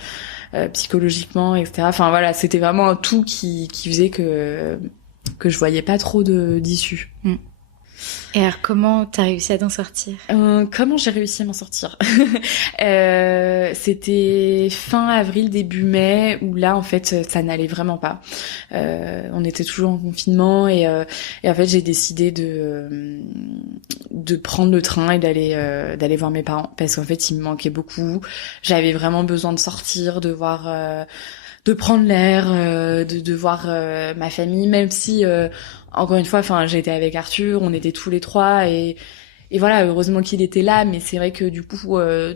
psychologiquement, etc. Enfin voilà, c'était vraiment un tout qui faisait que je voyais pas trop d'issue. Mm. Et alors, comment t'as réussi à t'en sortir ? Comment j'ai réussi à m'en sortir ? C'était fin avril, début mai, où là, en fait, ça n'allait vraiment pas. On était toujours en confinement, et en fait, j'ai décidé de prendre le train et d'aller voir mes parents, parce qu'en fait, il me manquait beaucoup. J'avais vraiment besoin de sortir, de voir... de prendre l'air, de voir ma famille, même si encore une fois, enfin, j'étais avec Arthur, on était tous les 3, et voilà, heureusement qu'il était là, mais c'est vrai que du coup 2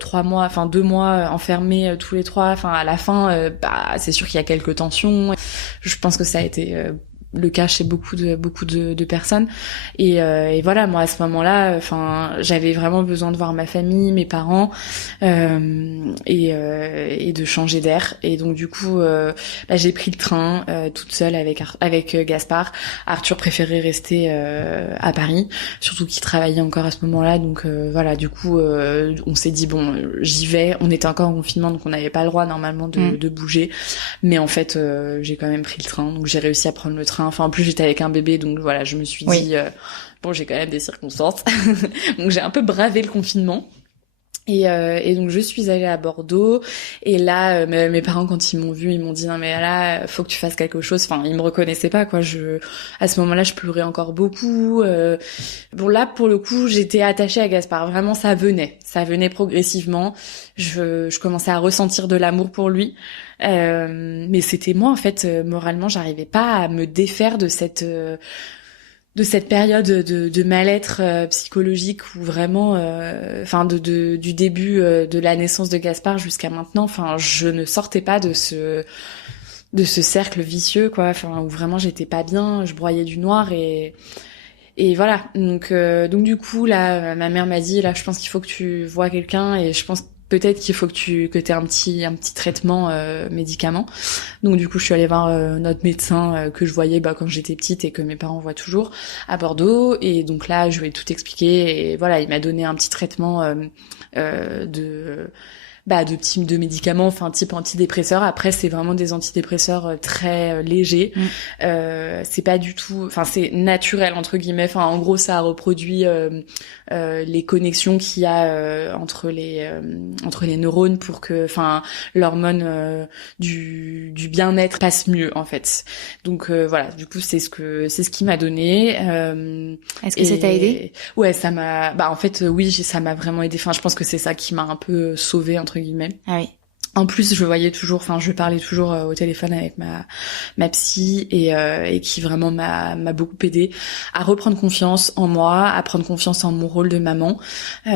mois enfermés tous les 3, enfin à la fin, c'est sûr qu'il y a quelques tensions. Je pense que ça a été le cas chez beaucoup de personnes, et voilà, moi à ce moment-là, enfin j'avais vraiment besoin de voir ma famille, mes parents, et de changer d'air. Et donc du coup j'ai pris le train toute seule avec Gaspard. Arthur préférait rester à Paris, surtout qu'il travaillait encore à ce moment-là, donc voilà, du coup on s'est dit bon, j'y vais. On était encore en confinement, donc on n'avait pas le droit normalement de bouger, mais en fait j'ai quand même pris le train, donc j'ai réussi à prendre le train. Enfin, en plus, j'étais avec un bébé, donc voilà, je me suis dit, bon, j'ai quand même des circonstances. Donc, j'ai un peu bravé le confinement. Et donc, je suis allée à Bordeaux. Et là, mes parents, quand ils m'ont vue, ils m'ont dit, non, mais là, faut que tu fasses quelque chose. Enfin, ils me reconnaissaient pas, quoi. À ce moment-là, je pleurais encore beaucoup. Bon, là, pour le coup, j'étais attachée à Gaspard. Vraiment, ça venait progressivement. Je commençais à ressentir de l'amour pour lui. Mais c'était moi, en fait, moralement, j'arrivais pas à me défaire de cette période de mal-être psychologique, où vraiment du début de la naissance de Gaspard jusqu'à maintenant, enfin je ne sortais pas de ce cercle vicieux, quoi, enfin où vraiment j'étais pas bien, je broyais du noir, et voilà. Donc du coup là, ma mère m'a dit, là je pense qu'il faut que tu vois quelqu'un, et je pense peut-être qu'il faut que t'aies un petit traitement médicament. Donc du coup, je suis allée voir notre médecin que je voyais quand j'étais petite et que mes parents voient toujours à Bordeaux. Et donc là, je lui ai tout expliqué, et voilà, il m'a donné un petit traitement de médicaments, enfin type antidépresseur. Après, c'est vraiment des antidépresseurs très légers. C'est pas du tout, enfin c'est naturel entre guillemets. Enfin en gros, ça reproduit les connexions qu'il y a entre les neurones, pour que, enfin, l'hormone du bien-être passe mieux, en fait. Donc voilà, du coup c'est ce qui m'a donné. Est-ce que ça t'a aidé ? Ouais, ça m'a, en fait oui, ça m'a vraiment aidé. Enfin, je pense que c'est ça qui m'a un peu sauvée, entre guillemets. Ah oui. En plus, je parlais toujours au téléphone avec ma psy et qui vraiment m'a beaucoup aidée à reprendre confiance en moi, à prendre confiance en mon rôle de maman, en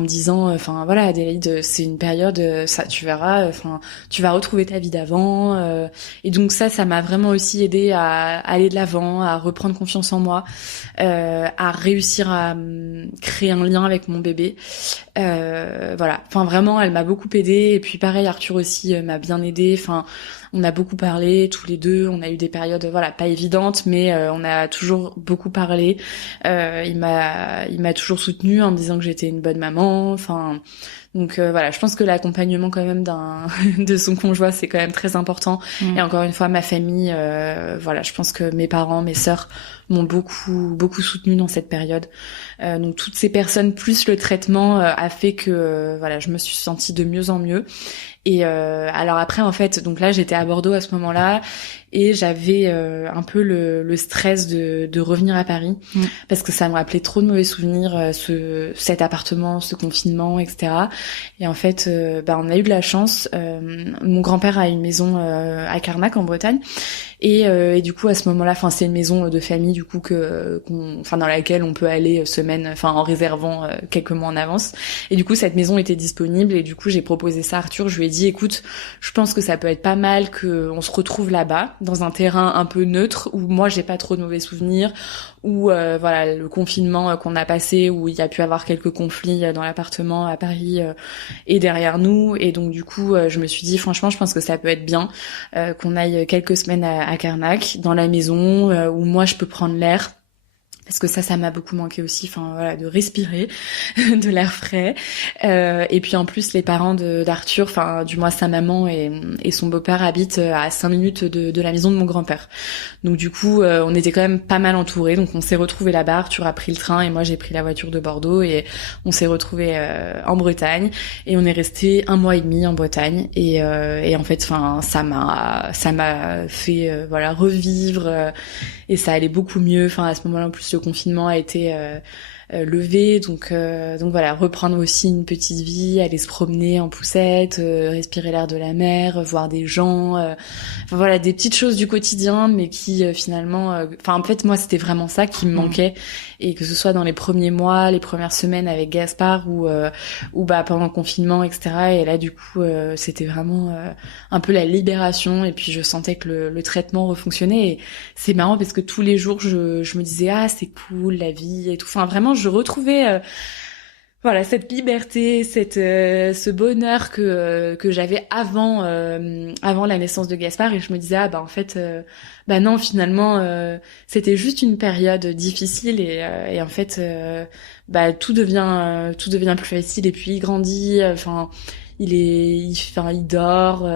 me disant, enfin voilà, Adélaïde, c'est une période, ça, tu verras, enfin, tu vas retrouver ta vie d'avant, et donc ça m'a vraiment aussi aidée à aller de l'avant, à reprendre confiance en moi, à réussir à créer un lien avec mon bébé. Voilà, enfin vraiment elle m'a beaucoup aidée et puis pareil Arthur aussi m'a bien aidée, enfin on a beaucoup parlé tous les deux, on a eu des périodes voilà pas évidentes mais on a toujours beaucoup parlé. Il m'a toujours soutenue en me disant que j'étais une bonne maman, enfin donc voilà, je pense que l'accompagnement quand même de son conjoint c'est quand même très important. Et encore une fois ma famille, voilà, je pense que mes parents, mes sœurs m'ont beaucoup soutenue dans cette période. Donc toutes ces personnes plus le traitement a fait que voilà, je me suis sentie de mieux en mieux. Et alors après en fait, donc là j'étais à Bordeaux à ce moment-là et j'avais un peu le stress de revenir à Paris parce que ça me rappelait trop de mauvais souvenirs, cet appartement, ce confinement, etc. Et en fait, on a eu de la chance. Mon grand-père a une maison à Carnac en Bretagne et du coup à ce moment-là, enfin c'est une maison de famille du coup dans laquelle on peut aller en réservant quelques mois en avance. Et du coup cette maison était disponible et du coup j'ai proposé ça à Arthur. Je lui ai dit écoute, je pense que ça peut être pas mal que on se retrouve là-bas dans un terrain un peu neutre où moi j'ai pas trop de mauvais souvenirs, où voilà le confinement qu'on a passé où il y a pu avoir quelques conflits dans l'appartement à Paris est derrière nous. Et donc du coup je me suis dit franchement je pense que ça peut être bien qu'on aille quelques semaines à Carnac dans la maison où moi je peux prendre l'air. Parce que ça m'a beaucoup manqué aussi, enfin voilà, de respirer de l'air frais. Et puis en plus les parents d'Arthur, enfin du moins sa maman et son beau-père habitent à 5 minutes de la maison de mon grand-père. Donc du coup on était quand même pas mal entourés. Donc on s'est retrouvés là-bas. Arthur a pris le train et moi j'ai pris la voiture de Bordeaux et on s'est retrouvés en Bretagne et on est resté 1 mois et demi en Bretagne et en fait enfin ça m'a fait voilà revivre et ça allait beaucoup mieux. Enfin à ce moment-là en plus le confinement a été levé, donc voilà, reprendre aussi une petite vie, aller se promener en poussette, respirer l'air de la mer, voir des gens, enfin voilà, des petites choses du quotidien, mais qui finalement, enfin en fait moi c'était vraiment ça qui me manquait, et que ce soit dans les premiers mois, les premières semaines avec Gaspard ou pendant le confinement, etc. Et là du coup c'était vraiment un peu la libération, et puis je sentais que le traitement refonctionnait, et c'est marrant parce que tous les jours je me disais ah c'est cool la vie et tout, enfin vraiment je retrouvais voilà cette liberté, ce bonheur que j'avais avant la naissance de Gaspard, et je me disais en fait non finalement c'était juste une période difficile, et en fait tout devient plus facile, et puis il grandit, enfin il dort,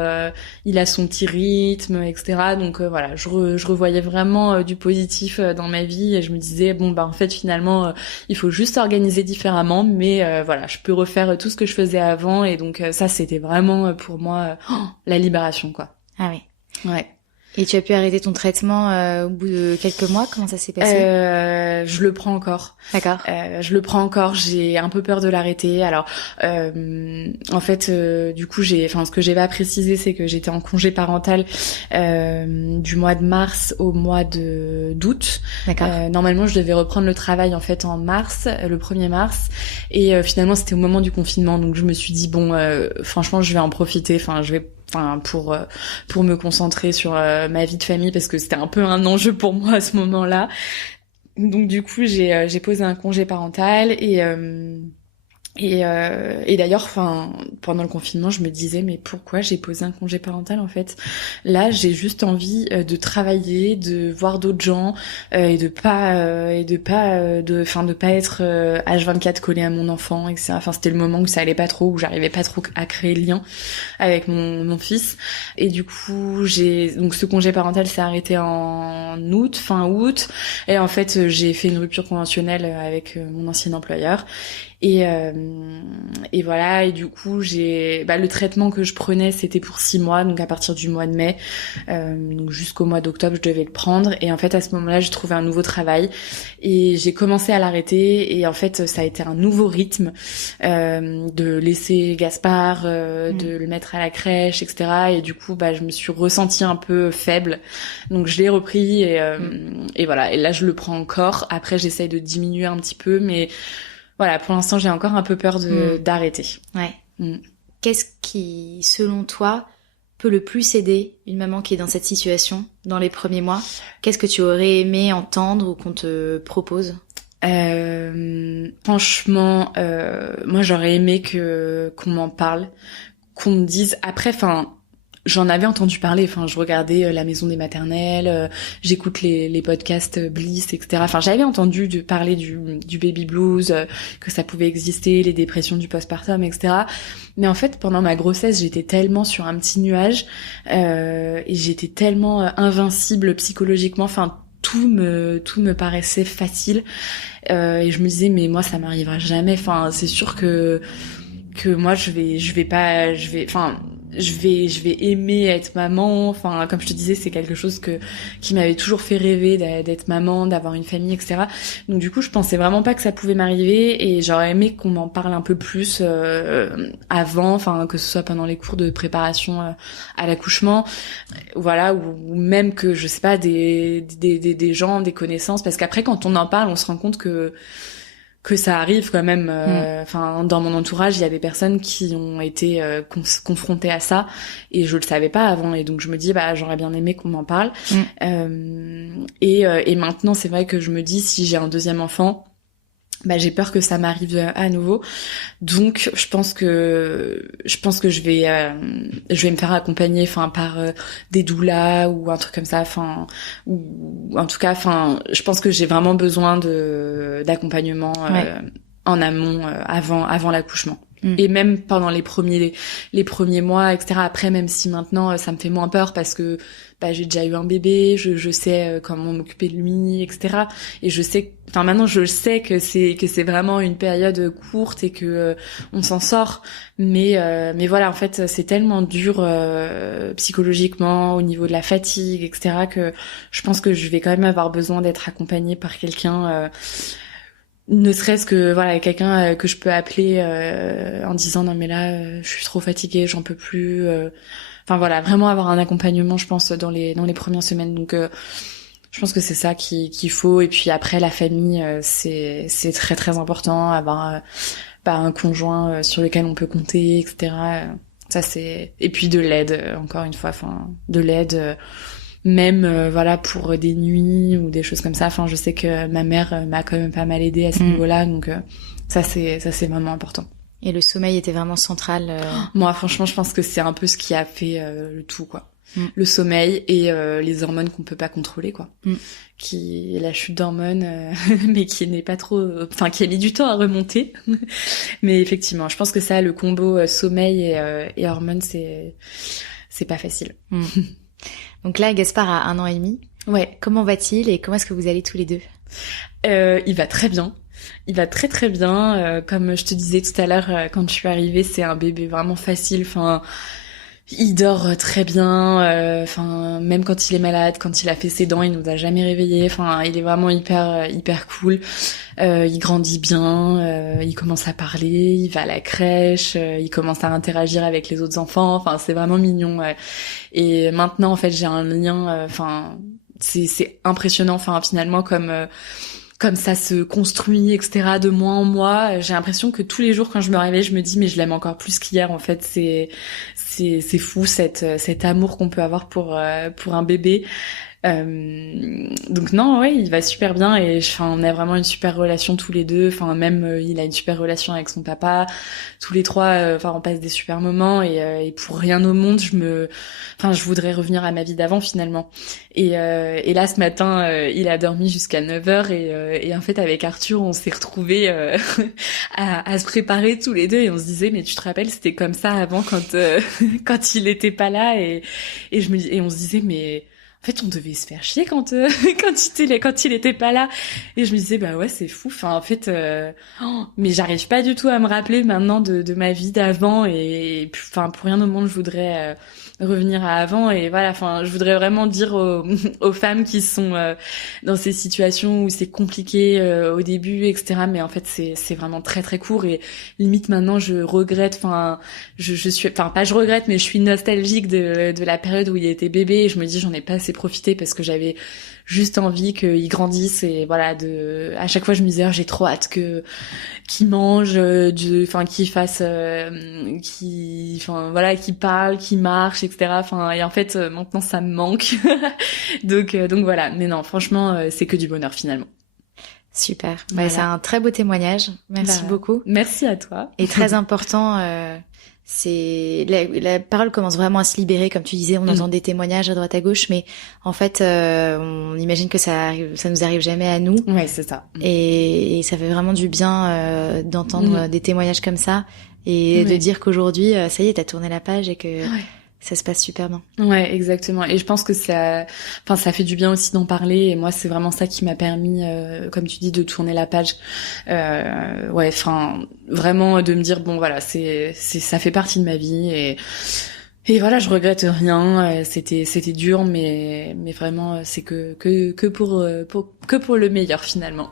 il a son petit rythme, etc. Donc voilà, je revoyais vraiment du positif dans ma vie, et je me disais en fait finalement il faut juste s'organiser différemment, mais voilà, je peux refaire tout ce que je faisais avant, et donc ça c'était vraiment pour moi la libération quoi. Ah oui. Ouais. Et tu as pu arrêter ton traitement au bout de quelques mois? Comment ça s'est passé? Je le prends encore. D'accord. Je le prends encore. J'ai un peu peur de l'arrêter. Alors, en fait, du coup, ce que j'ai pas précisé, c'est que j'étais en congé parental du mois de mars au mois d'août. D'accord. Normalement, je devais reprendre le travail en fait en mars, le 1er mars, et finalement, c'était au moment du confinement. Donc, je me suis dit franchement, je vais en profiter. Pour me concentrer sur ma vie de famille, parce que c'était un peu un enjeu pour moi à ce moment-là. Donc du coup j'ai posé un congé parental, et d'ailleurs pendant le confinement je me disais mais pourquoi j'ai posé un congé parental en fait. Là j'ai juste envie de travailler, de voir d'autres gens, et de pas être H24 collée à mon enfant, etc. Enfin c'était le moment où ça allait pas trop, où j'arrivais pas trop à créer le lien avec mon fils, et du coup donc ce congé parental s'est arrêté fin août, et en fait j'ai fait une rupture conventionnelle avec mon ancien employeur. Et voilà, et du coup le traitement que je prenais c'était pour 6 mois, donc à partir du mois de mai, donc jusqu'au mois d'octobre je devais le prendre. Et en fait à ce moment-là j'ai trouvé un nouveau travail et j'ai commencé à l'arrêter. Et en fait ça a été un nouveau rythme, de laisser Gaspard, de le mettre à la crèche, etc. Et du coup je me suis ressentie un peu faible, donc je l'ai repris et voilà. Et là je le prends encore. Après j'essaye de diminuer un petit peu, mais voilà, pour l'instant, j'ai encore un peu peur d'arrêter. Ouais. Qu'est-ce qui, selon toi, peut le plus aider une maman qui est dans cette situation dans les premiers mois? Qu'est-ce que tu aurais aimé entendre ou qu'on te propose? Franchement, moi, j'aurais aimé qu'on m'en parle, qu'on me dise. Après, j'en avais entendu parler, je regardais La Maison des Maternelles, j'écoute les podcasts Bliss, etc. J'avais entendu parler du baby blues, que ça pouvait exister, les dépressions du postpartum, etc. Mais en fait, pendant ma grossesse, j'étais tellement sur un petit nuage, et j'étais tellement invincible psychologiquement, tout me paraissait facile, et je me disais mais moi ça m'arrivera jamais, c'est sûr que moi je vais aimer être maman. Comme je te disais, c'est quelque chose qui m'avait toujours fait rêver d'être maman, d'avoir une famille, etc. Donc du coup, je pensais vraiment pas que ça pouvait m'arriver et j'aurais aimé qu'on m'en parle un peu plus avant, que ce soit pendant les cours de préparation à l'accouchement, voilà, ou même que je sais pas des gens, des connaissances, parce qu'après quand on en parle, on se rend compte que ça arrive quand même. Dans mon entourage, il y a des personnes qui ont été confrontées à ça et je le savais pas avant, et donc je me dis j'aurais bien aimé qu'on m'en parle. Et maintenant c'est vrai que je me dis si j'ai un deuxième enfant, j'ai peur que ça m'arrive à nouveau. Donc je pense que je vais me faire accompagner par des doulas ou un truc comme ça, ou en tout cas je pense que j'ai vraiment besoin d'accompagnement en amont, avant l'accouchement. Et même pendant les premiers mois, etc. Après, même si maintenant ça me fait moins peur parce que j'ai déjà eu un bébé, je sais comment m'occuper de lui, etc. Et je sais, maintenant je sais que c'est vraiment une période courte et que on s'en sort. Mais voilà, en fait, c'est tellement dur psychologiquement, au niveau de la fatigue, etc. que je pense que je vais quand même avoir besoin d'être accompagnée par quelqu'un. Ne serait-ce que quelqu'un que je peux appeler en disant non mais là je suis trop fatiguée, j'en peux plus, vraiment avoir un accompagnement, je pense, dans les premières semaines. Donc je pense que c'est ça qu'il faut. Et puis après la famille, c'est très très important, avoir un conjoint sur lequel on peut compter, etc. Ça c'est, et puis de l'aide, encore une fois, de l'aide, même pour des nuits ou des choses comme ça. Je sais que ma mère m'a quand même pas mal aidée à ce niveau-là, donc ça c'est vraiment important. Et le sommeil était vraiment central. Moi franchement je pense que c'est un peu ce qui a fait le tout, quoi. Le sommeil et les hormones qu'on peut pas contrôler, quoi. Qui la chute d'hormones, mais qui n'est pas trop, qui a mis du temps à remonter. Mais effectivement, je pense que ça, le combo sommeil et hormones, c'est pas facile. Donc là, Gaspard a 1 an et demi. Ouais. Comment va-t-il et comment est-ce que vous allez tous les deux? Il va très bien. Il va très très bien. Comme je te disais tout à l'heure, quand je suis arrivée, c'est un bébé vraiment facile. Il dort très bien. Même quand il est malade, quand il a fait ses dents, il nous a jamais réveillés. Il est vraiment hyper cool. Il grandit bien. Il commence à parler. Il va à la crèche. Il commence à interagir avec les autres enfants. C'est vraiment mignon. Et maintenant, en fait, j'ai un lien. C'est impressionnant. Finalement, comme ça se construit, etc., de mois en mois. J'ai l'impression que tous les jours quand je me réveille, je me dis mais je l'aime encore plus qu'hier. En fait, c'est fou cet amour qu'on peut avoir pour un bébé. Donc non, ouais, il va super bien et on a vraiment une super relation tous les deux. Même il a une super relation avec son papa. Tous les trois, on passe des super moments et pour rien au monde, je voudrais revenir à ma vie d'avant finalement. Et là ce matin, il a dormi jusqu'à 9h et en fait avec Arthur, on s'est retrouvés à se préparer tous les deux et on se disait mais tu te rappelles, c'était comme ça avant quand il était pas là et on se disait mais en fait, on devait se faire chier quand quand il était pas là. Et je me disais, bah ouais, c'est fou. Enfin, en fait, mais j'arrive pas du tout à me rappeler maintenant de ma vie d'avant. Et enfin, pour rien au monde, je voudrais revenir à avant. Et voilà, enfin, je voudrais vraiment dire aux femmes qui sont dans ces situations où c'est compliqué au début, etc. Mais en fait, c'est vraiment très très court. Et limite maintenant, je regrette. Enfin, je suis, enfin pas je regrette, mais je suis nostalgique de la période où il était bébé. Et je me dis, j'en ai pas assez profité parce que j'avais juste envie qu'il grandisse. Et voilà, à chaque fois, je me disais, j'ai trop hâte qu'il mange, enfin qu'il fasse, enfin voilà, qu'il parle, qu'il marche, etc. Enfin, et en fait, maintenant, ça me manque. Donc voilà. Mais non, franchement, c'est que du bonheur finalement. Super. Voilà. C'est un très beau témoignage. Merci beaucoup. Merci à toi. Et très important, c'est la parole commence vraiment à se libérer, comme tu disais, on entend des témoignages à droite à gauche, mais en fait, on imagine que ça nous arrive jamais à nous. Ouais, c'est ça. Et ça fait vraiment du bien d'entendre des témoignages comme ça et de dire qu'aujourd'hui, ça y est, t'as tourné la page et que ça se passe super bien. Ouais, exactement. Et je pense que ça fait du bien aussi d'en parler. Et moi, c'est vraiment ça qui m'a permis, comme tu dis, de tourner la page. Ouais, enfin, vraiment de me dire bon, voilà, ça fait partie de ma vie et voilà, je regrette rien. C'était dur, mais vraiment, c'est que pour le meilleur finalement.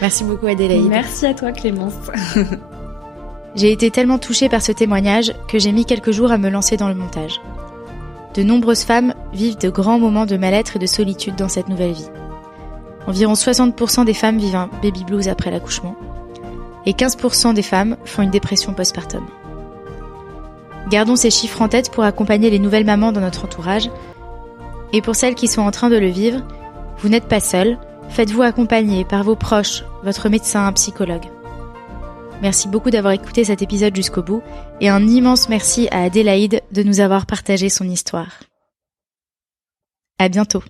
Merci beaucoup, Adélaïde. Merci à toi, Clémence. J'ai été tellement touchée par ce témoignage que j'ai mis quelques jours à me lancer dans le montage. De nombreuses femmes vivent de grands moments de mal-être et de solitude dans cette nouvelle vie. Environ 60% des femmes vivent un baby blues après l'accouchement et 15% des femmes font une dépression postpartum. Gardons ces chiffres en tête pour accompagner les nouvelles mamans dans notre entourage. Et pour celles qui sont en train de le vivre, vous n'êtes pas seules, faites-vous accompagner par vos proches, votre médecin, un psychologue. Merci beaucoup d'avoir écouté cet épisode jusqu'au bout et un immense merci à Adélaïde de nous avoir partagé son histoire. À bientôt.